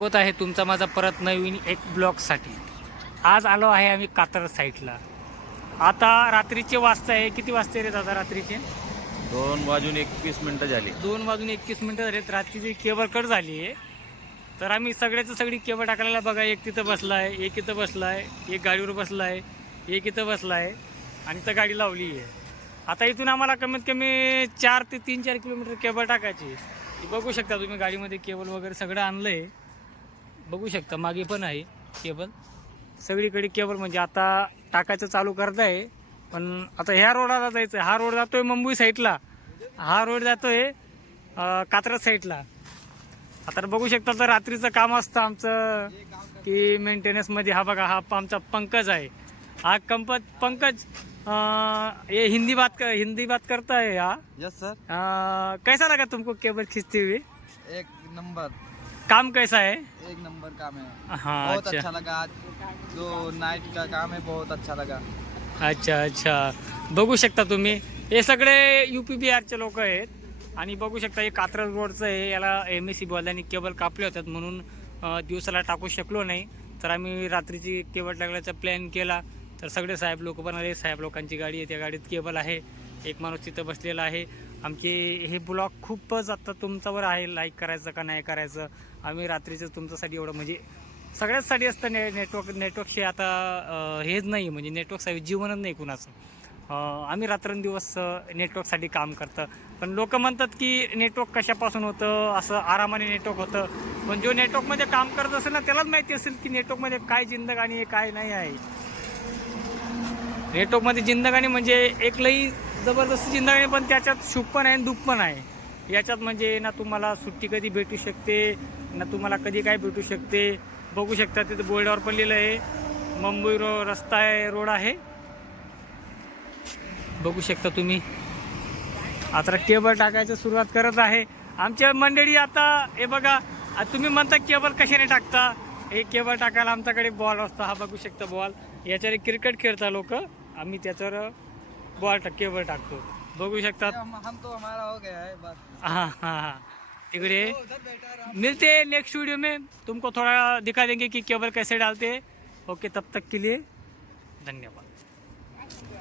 होत आहे तुमचा माझा परत नवीन एक ब्लॉगसाठी। आज आलो आहे आम्ही कातर साईडला। आता रात्रीचे वाजता आहे, किती वाजते रे दादा रात्रीचे? 2:21 झाली। 2:21 झालेत। रात्रीची केबल कट झाली आहे, तर आम्ही सगळी केबल टाकायला बघा, एक तिथं बसला आहे, एक इथं बसला आहे, एक गाडीवर बसला आहे, एक इथं बसला आहे आणि तर गाडी लावली आहे। आता इथून आम्हाला कमीत कमी 4 ते 3-4 किलोमीटर केबल टाकायची। बघू शकता तुम्ही, गाडीमध्ये केबल वगैरे सगळं आणलं आहे, बघू शकता, मागे पण आहे केबल, सगळीकडे केबल म्हणजे आता टाकायचं चालू करत आहे। पण आता ह्या रोडाला जायचं, हा रोड जातोय मुंबई साईडला, हा रोड जातोय कात्रज साईडला। आता बघू शकता, तर रात्रीचं काम असतं आमचं की मेंटेनन्समध्ये। हा बघा, हा आमचा पंकज आहे, हा पंकज ये हिंदी बात करता है। हाँ यस सर। कैसा लगा तुमको केबल खींचते हुए? एक नंबर काम कैसा है? एक नंबर काम है। हाँ बहुत अच्छा अच्छा लगा आज, जो नाइट का काम है बहुत अच्छा लगा। अच्छा, बघू शकता तुम्ही, हे सगळे UP बिहारचे लोक आहेत। आणि बघू शकता, हे कात्रज रोडचं आहे, याला MSC बोलल्याने केबल कापले होतात म्हणून दिवसाला टाकू शकलो नाही, तर आम्ही रात्रीची केबल टाकण्याचा प्लॅन केला। तर सगळे साहेब लोक पण आले, साहेब लोकांची गाडी आहे, त्या गाडीत केबल आहे, एक माणूस तिथं बसलेला आहे। आमचे हे ब्लॉग खूपच आता तुमच्यावर आहे, लाईक करायचं का नाही करायचं। आम्ही रात्रीचं तुमच्यासाठी एवढं म्हणजे सगळ्याचसाठी असतं, नेटवर्कशी आता हेच नाही, म्हणजे नेटवर्कसाठी जीवनच नाही कुणाचं। आम्ही रात्रंदिवस नेटवर्कसाठी काम करतं। पण लोक म्हणतात की नेटवर्क कशापासून होतं, असं आरामाने नेटवर्क होतं, पण जो नेटवर्कमध्ये काम करत असेल ना, त्यालाच माहिती असेल की नेटवर्कमध्ये काय जिंदगानी आहे, काय नाही आहे। नेटवर्कमध्ये जिंदगानी म्हणजे एक लई जबरदस्त जिंदगानी, पण त्याच्यात सुख पण आहे आणि दुःख पण आहे। याच्यात म्हणजे ना तुम्हाला सुट्टी कधी भेटू शकते, ना तुम्हाला कधी काय भेटू शकते। बघू शकता, तिथे बोर्डावर पण लिहिलं आहे मुंबई रस्ता आहे, रोड आहे, बघू शकता तुम्ही। आता केबल टाकायचं सुरुवात करत आहे आमच्या मंडळी। आता हे बघा, तुम्ही म्हणता केबल कशाने टाकता, हे केबल टाकायला आमच्याकडे बॉल असतो, हा बघू शकता बॉल, याच्यावर क्रिकेट खेळता लोक, आम्ही त्याच्यावर केबल टाकतो, बघू शकता। हम तो हमारा हो गया है बस। हाँ, तिकडे मिलते हैं नेक्स्ट वीडियो में, तुमको थोड़ा दिखा देंगे कि केबल कैसे डालते हैं। ओके, तब तक के लिए धन्यवाद।